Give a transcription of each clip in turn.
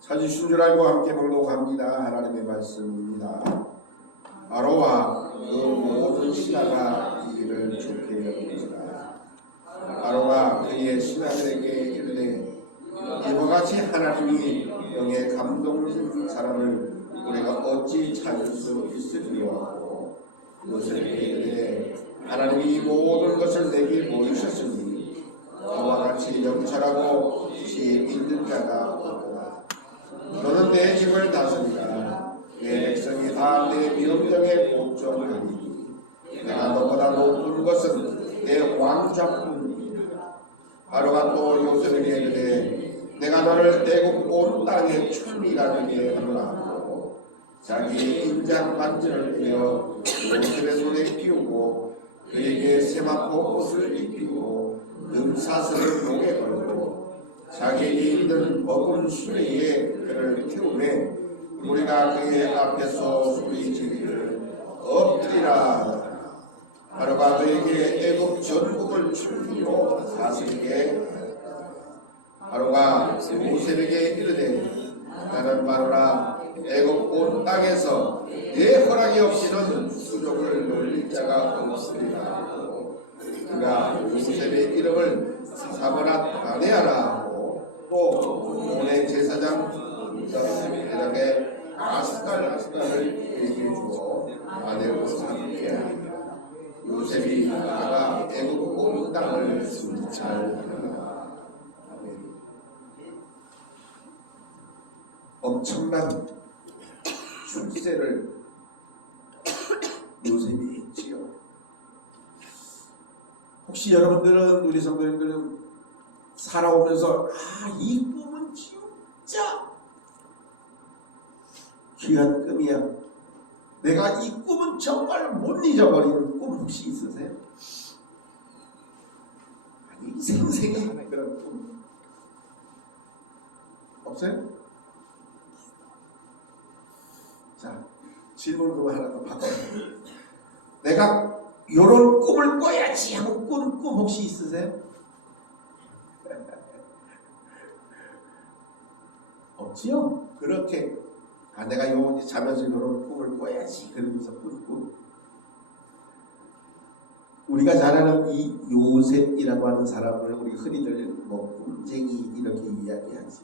찾으신 줄 알고 함께 봉독합니다. 하나님의 말씀입니다. 아로와 그 모든 신하가 이 일을 좋게 여기지라. 아로가 그의 신하들에게 이르되 이와 같이 하나님이 영에 감동된 사람을 우리가 어찌 찾을 수 있으리요 하고 요셉에게 이르되 하나님이 이 모든 것을 내게 보이셨으니 그와 같이 영찰하고 지혜 있는 자가 없도다. 너는 내 집을 다스리라. 내 백성이 다 내 명령에 복종하리니 내가 너보다 높은 것은 내 왕자뿐이니라. 아로가 또 요셉에게 이르되 내가 너를 애굽 온 땅의 총리가 되게 하노라 하고 자기 인장 반지를 빼어 요셉의 손에 끼우고 그에게 세마포 옷을 입히고 금사슬을 목에 걸고 자기에게 있는 먹은 수레에 그를 태우매 우리가 그의 앞에서 소리지기를 엎드리라. 아로가 그에게 애굽 전국을 충리로 다스리게 아로가 요셉에게 이르되 나는 마누라 애굽 온 땅에서 내 허락이 없이는 수족을 놀릴 자가 없으리라 하고 그가 요셉의 이름을 사므랏 아내하라 하고 또 온의 제사장 대장에 아스갈을 얘기해 주고 아내로 삼게 하니라. 요셉이 나가 애굽 온 땅을 순찰하니라. 엄청난 출세를 요셉이 했지요. 혹시 여러분들은 우리 성도님들은 살아오면서 이 꿈은 진짜 귀한 꿈이야. 내가 이 꿈은 정말 못 잊어버리는 꿈 혹시 있으세요? 아니 생생히 하는 그런 꿈 없어요? 자, 질문 좀 하나 더 바꿔요. 내가 요런 꿈을 꿔야지 하고 꾼 꿈 혹시 있으세요? 없지요? 그렇게 내가 요 자면서 요런 꿈을 꿔야지 그러면서 꾼 꿈. 우리가 잘 아는 이 요셉이라고 하는 사람을 우리 흔히들 뭐 꿈쟁이 이렇게 이야기하지.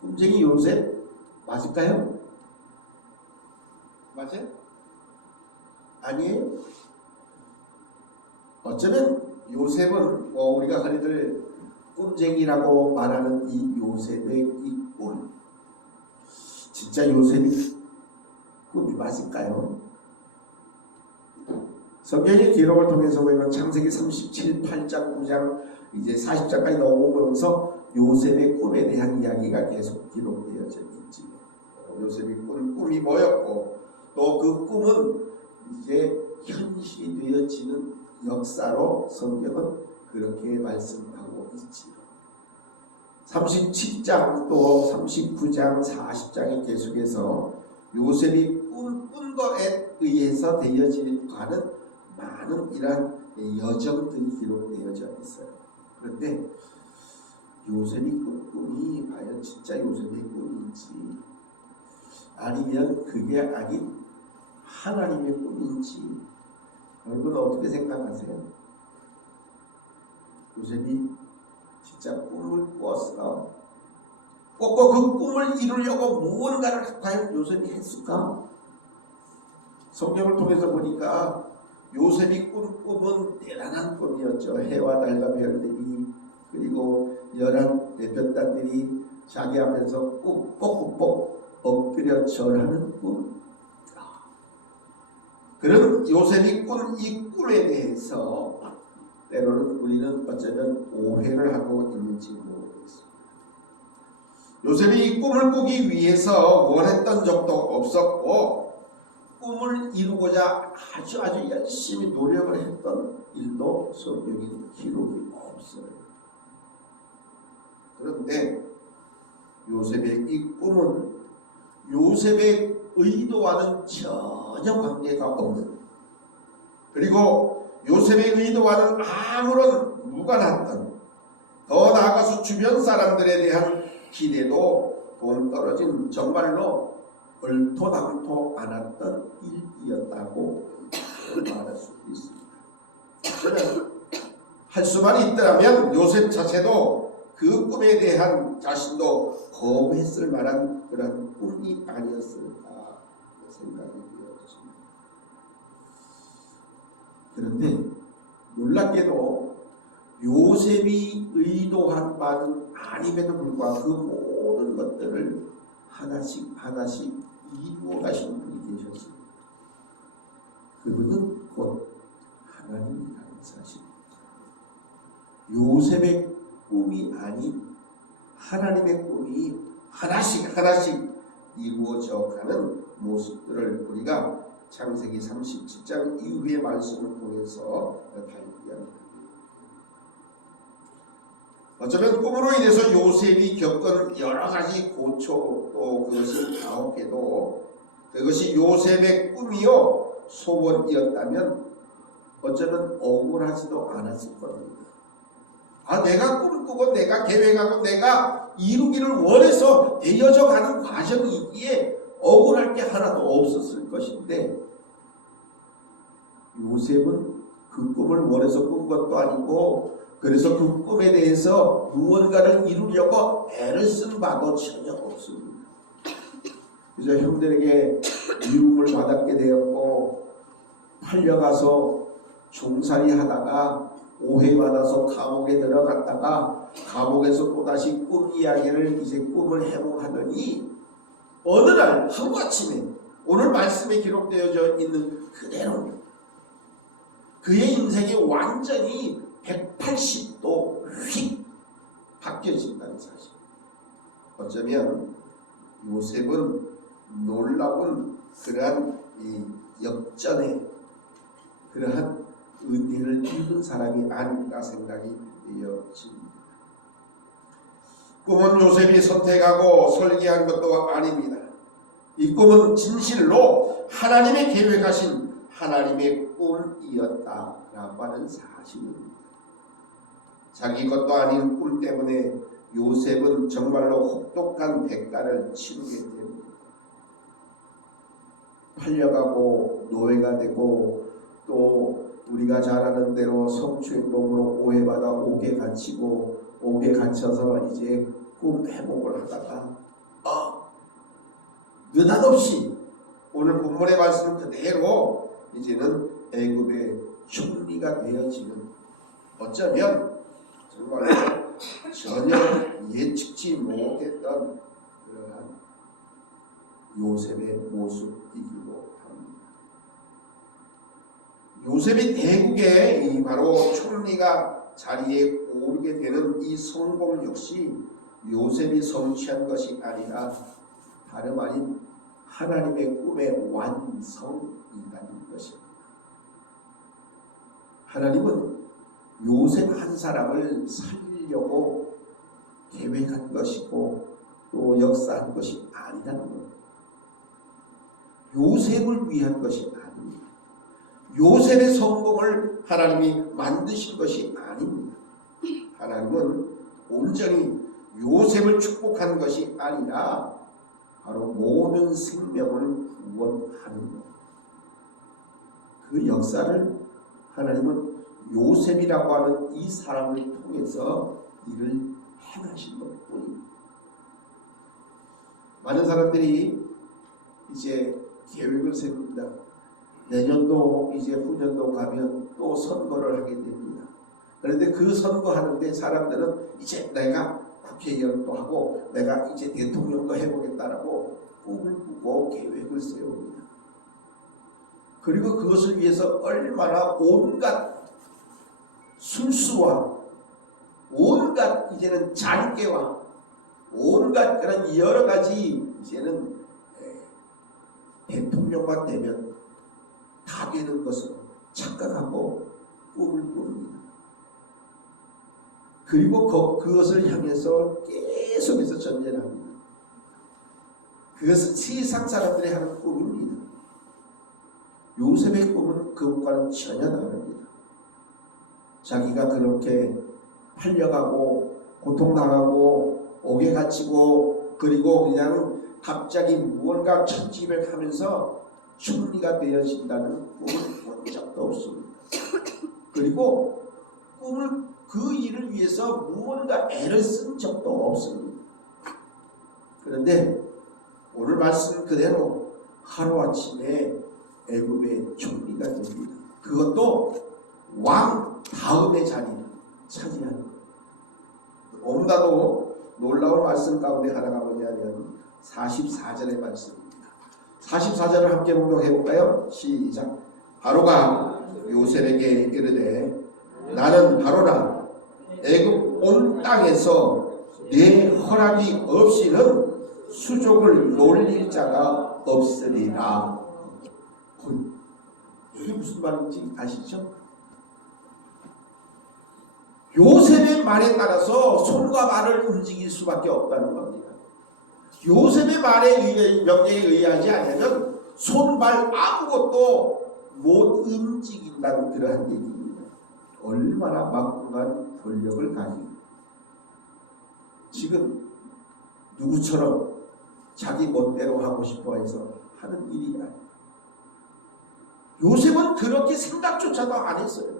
꿈쟁이 요셉 맞을까요? 맞아요? 아니에요? 어쩌면 요셉은 뭐 우리가 흔히들 꿈쟁이라고 말하는 이 요셉의 이 꿈, 진짜 요셉이 꿈이 맞을까요? 성경의 기록을 통해서 보면 창세기 37, 8장, 9장 이제 40장까지 넘어오면서 요셉의 꿈에 대한 이야기가 계속 기록되어져 있지. 요셉이 꾼 꿈이 뭐였고 또 그 꿈은 이제 현실이 되어지는 역사로 성경은 그렇게 말씀하고 있지요. 37장 또 39장 40장이 계속해서 요셉이 꾼 것에 의해서 되어지는 많은 이러한 여정들이 기록되어져 있어요. 그런데 요셉이 꾼 꿈이 과연 진짜 요셉의 꿈인지 아니면 그게 아닌 하나님의 꿈인지 여러분 어떻게 생각하세요? 요셉이 진짜 꿈을 꾸었을까? 꼭 그 꿈을 이루려고 무언가를 과연 요셉이 했을까? 성경을 통해서 보니까 요셉이 꾼 꿈은 대단한 꿈이었죠. 해와 달과 별들이 그리고 11 별단들이 자기 앞에서 꼭꼭꼭 엎드려 절하는 꿈. 그런 요셉이 꾼 이 꿈에 대해서 때로는 우리는 어쩌면 오해를 하고 있는지 모르겠습니다. 요셉이 이 꿈을 꾸기 위해서 원했던 적도 없었고 꿈을 이루고자 아주 열심히 노력을 했던 일도 성경에 기록이 없어요. 그런데 요셉의 이 꿈은 요셉의 의도와는 전혀 관계가 없는, 그리고 요셉의 의도와는 아무런 무관했던, 더 나아가서 주변 사람들에 대한 기대도 동떨어진 정말로 얼토당토 않았던 일이었다고 말할 수 있습니다. 저는 할 수만 있더라면 요셉 자체도 그 꿈에 대한 자신도 거부했을 만한 그런 꿈이 아니었을까 생각이 되었습니다. 그런데 놀랍게도 요셉이 의도한 바는 아님에도 불구하고 그 모든 것들을 하나씩 하나씩 이루어 가신 분이 계셨습니다. 그분은 곧 하나님이라는 사실. 요셉의 꿈이 아닌 하나님의 꿈이 하나씩 하나씩 이루어져 가는 모습들을 우리가 창세기 37장 이후의 말씀을 통해서 발견합니다. 어쩌면 꿈으로 인해서 요셉이 겪은 여러 가지 고초, 또 그것이 가혹해도 그것이 요셉의 꿈이요 소원이었다면 어쩌면 억울하지도 않았을 겁니다. 내가 꿈꾸고 내가 계획하고 내가 이루기를 원해서 되어져 가는 과정이기에 억울할 게 하나도 없었을 것인데, 요셉은 그 꿈을 원해서 꾼 것도 아니고 그래서 그 꿈에 대해서 무언가를 이루려고 애를 쓴 바도 전혀 없습니다. 그래서 형들에게 미움을 받게 되었고 팔려가서 종살이 하다가 오해받아서 감옥에 들어갔다가 감옥에서 또다시 꿈 이야기를 이제 꿈을 해몽하더니 어느 날 하루아침에 오늘 말씀에 기록되어져 있는 그대로 그의 인생이 완전히 180도 휙 바뀌어진다는 사실. 어쩌면 요셉은 놀라운 그러한 이 역전의 그러한 은혜를 입은 사람이 아닌가 생각이 되어집니다. 꿈은 요셉이 선택하고 설계한 것도 아닙니다. 이 꿈은 진실로 하나님의 계획하신 하나님의 꿈이었다라고 하는 사실입니다. 자기 것도 아닌 꿈 때문에 요셉은 정말로 혹독한 대가를 치르게 됩니다. 팔려가고 노예가 되고 또 우리가 잘 아는 대로 성추행범으로 오해받아 옥에 갇히고 옥에 갇혀서 이제 꿈 회복을 하다가 느닷없이 오늘 본문의 말씀 그대로 이제는 애굽의 총리가 되어지는, 어쩌면 정말 전혀 예측지 못했던 그러한 요셉의 모습이기도 합니다. 요셉이 대국의 바로 총리가 자리에 오르게 되는 이 성공 역시 요셉이 성취한 것이 아니라 다름 아닌 하나님의 꿈의 완성이라는 것입니다. 하나님은 요셉 한 사람을 살리려고 계획한 것이고 또 역사한 것이 아니라는 겁니다. 요셉을 위한 것이 아닙니다. 요셉의 성공을 하나님이 만드신 것이 아닙니다. 하나님은 온전히 요셉을 축복한 것이 아니라 바로 모든 생명을 구원하는 것. 그 역사를 하나님은 요셉이라고 하는 이 사람을 통해서 일을 행하신 것뿐입니다. 많은 사람들이 이제 계획을 세웁니다. 내년도 이제 후년도 가면 또 선거를 하게 됩니다. 그런데 그 선거하는데 사람들은 이제 내가 국회의원도 하고 내가 이제 대통령도 해보겠다라고 꿈을 꾸고 계획을 세웁니다. 그리고 그것을 위해서 얼마나 온갖 술수와 온갖 이제는 잔꾀와 온갖 그런 여러 가지 이제는 대통령만 되면 다 되는 것으로 착각하고 꿈을 꿉니다. 그리고 그것을 향해서 계속해서 전쟁을 합니다. 그것은 세상 사람들이 하는 꿈입니다. 요셉의 꿈은 그것과는 전혀 다릅니다. 자기가 그렇게 팔려가고 고통당하고 옥에 갇히고 그리고 그냥 갑자기 무언가 천지백하면서 총리가 되어진다는 꿈을 본 적도 없습니다. 그리고 그 일을 위해서 무언가 애를 쓴 적도 없습니다. 그런데 오늘 말씀 그대로 하루아침에 애굽의 총리가 됩니다. 그것도 왕 다음의 자리를 차지하는 거예요. 너무나도 놀라운 말씀 가운데 하나가 뭐냐면 44절의 말씀입니다. 44절을 함께 봉독해볼까요? 시작. 바로가 요셉에게 이르되 나는 바로라 애굽 온 땅에서 내 허락이 없이는 수족을 놀릴 자가 없으리라. 이게 무슨 말인지 아시죠? 요셉의 말에 따라서 손과 발을 움직일 수밖에 없다는 겁니다. 요셉의 말에 명령에 의하지 않으면 손발 아무것도 못 움직인다는 그러한 얘기입니다. 얼마나 막강한 권력을 가지고 지금 누구처럼 자기 멋대로 하고 싶어 해서 하는 일이 아니에요. 요셉은 그렇게 생각조차도 안 했어요.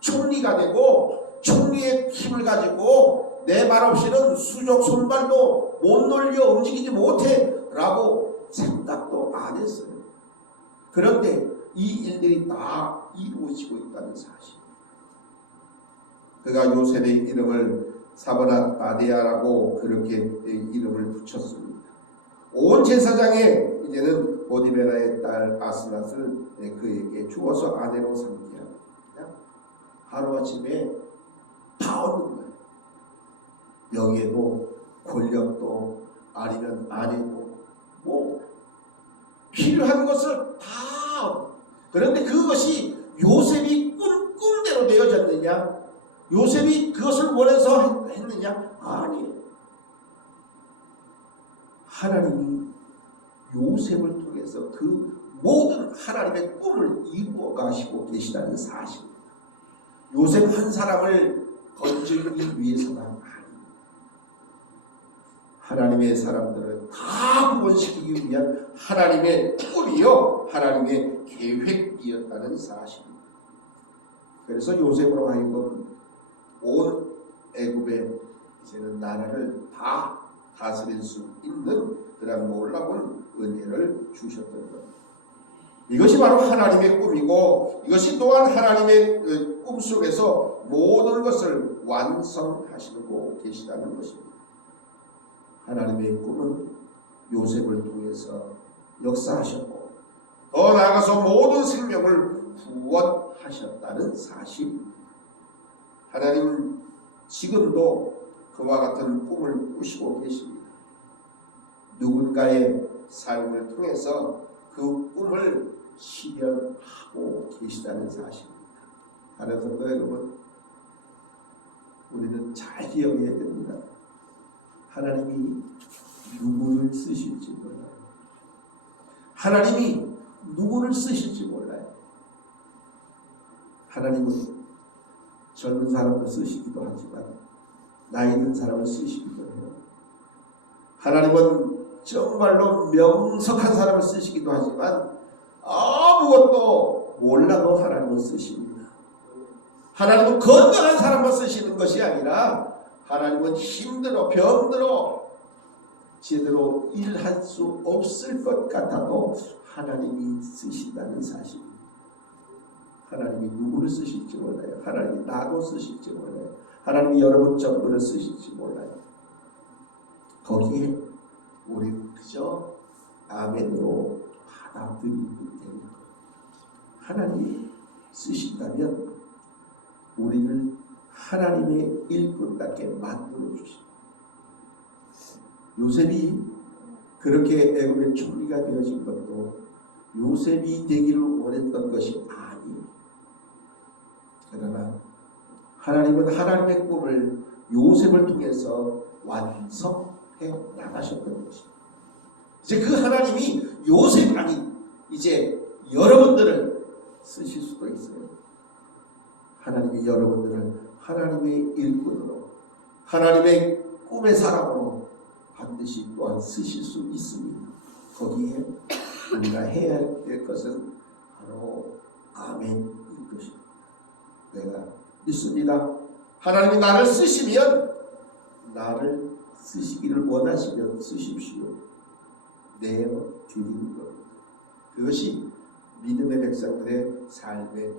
총리가 되고 총리의 힘을 가지고 내 말 없이는 수족 손발도 못 놀려 움직이지 못해 라고 생각도 안 했어요. 그런데 이 일들이 다 이루어지고 있다는 사실. 그가 요셉의 이름을 사브낫 바데아라고 그렇게 이름을 붙였습니다. 온 제사장에 이제는 보디베라의 딸 아스낫을 그에게 주어서 아내로 삼게 합니다. 하루아침에 다 얻는 거예요. 명예도 권력도 아니면 아내도 뭐 필요한 것을 다. 그런데 그것이 요셉이 꿈대로 되어졌느냐? 요셉이 그것을 원해서 했느냐? 아니에요. 하나님이 요셉을 통해서 그 모든 하나님의 꿈을 이루어 가시고 계시다는 사실입니다. 요셉 한 사람을 건지기 위해서가 아닙니다. 하나님의 사람들을 다 구원시키기 위한 하나님의 꿈이요 하나님의 계획이었다는 사실입니다. 그래서 요셉으로 하여금 온 애굽의 이제는 나라를 다 다스릴 수 있는 그런 놀라운 은혜를 주셨던 겁니다. 이것이 바로 하나님의 꿈이고 이것이 또한 하나님의 꿈 속에서 모든 것을 완성하시고 계시다는 것입니다. 하나님의 꿈은 요셉을 통해서 역사하셨고 더 나아가서 모든 생명을 구원하셨다는 사실입니다. 하나님 지금도 그와 같은 꿈을 꾸시고 계십니다. 누군가의 삶을 통해서 그 꿈을 실현하고 계시다는 사실입니다. 다른 성도 여러분, 우리는 잘 기억해야 됩니다. 하나님이 누구를 쓰실지 몰라요. 하나님이 누구를 쓰실지 몰라요. 하나님은 젊은 사람을 쓰시기도 하지만 나이 든 사람을 쓰시기도 해요. 하나님은 정말로 명석한 사람을 쓰시기도 하지만 아무것도 몰라도 하나님은 쓰십니다. 하나님은 건강한 사람만 쓰시는 것이 아니라 하나님은 힘들어 병들어 제대로 일할 수 없을 것 같아도 하나님이 쓰신다는 사실입니다. 하나님이 누구를 쓰실지 몰라요. 하나님이 나도 쓰실지 몰라요. 하나님이 여러분 정도를 쓰실지 몰라요. 거기에 우리는 그저 아멘으로 받아들이면 되는 거예요. 하나님이 쓰신다면 우리를 하나님의 일꾼답게 만들어 주십니다. 요셉이 그렇게 애굽의 총리가 되어진 것도 요셉이 되기를 원했던 것이 아니에요. 그러나 하나님은 하나님의 꿈을 요셉을 통해서 완성해 나가셨던 것입니다. 이제 그 하나님이 요셉이 아닌 이제 여러분들을 쓰실 수도 있어요. 하나님이 여러분들을 하나님의 일꾼으로, 하나님의 꿈의 사람으로 반드시 또한 쓰실 수 있습니다. 거기에 우리가 해야 될 것은 바로 아멘일 것입니다. 내가 믿습니다. 하나님이 나를 쓰시면 나를 쓰시기를 원하시면 쓰십시오. 내어 드리는 겁니다. 그것이 믿음의 백성들의 삶의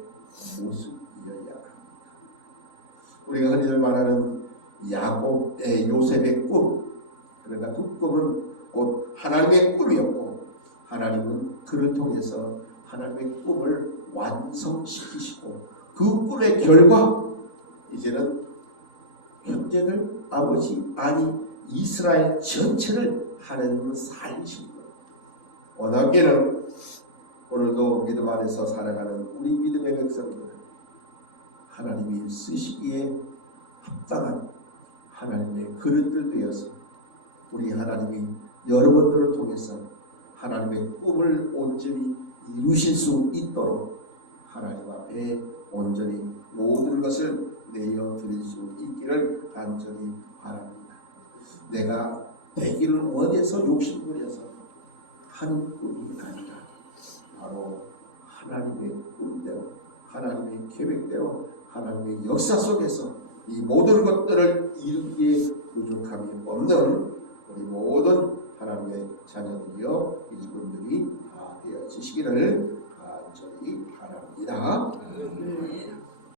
모습이어야 합니다. 우리가 흔히들 말하는 야곱의 요셉의 꿈, 그러나 그 꿈은 곧 하나님의 꿈이었고 하나님은 그를 통해서 하나님의 꿈을 완성시키시고 그 꿈의 결과 이제는 형제들, 아버지, 아니 이스라엘 전체를 하나님은 살리신 거예요. 원하기는 오늘도 믿음 안에서 살아가는 우리 믿음의 백성들, 하나님이 쓰시기에 합당한 하나님의 그릇들 되어서 우리 하나님이 여러분들을 통해서 하나님의 꿈을 온전히 이루실 수 있도록 하나님 앞에 온전히 모든 것을 내어 드릴 수 있기를 간절히 바랍니다. 내가 되기를 원해서 욕심부려서 하는 꿈이 아니라 바로 하나님의 꿈대로, 하나님의 계획대로, 하나님의 역사 속에서 이 모든 것들을 이루기에 부족함이 없는 우리 모든 하나님의 자녀들이여 일꾼들이 다 되어지시기를 간절히 바랍니다.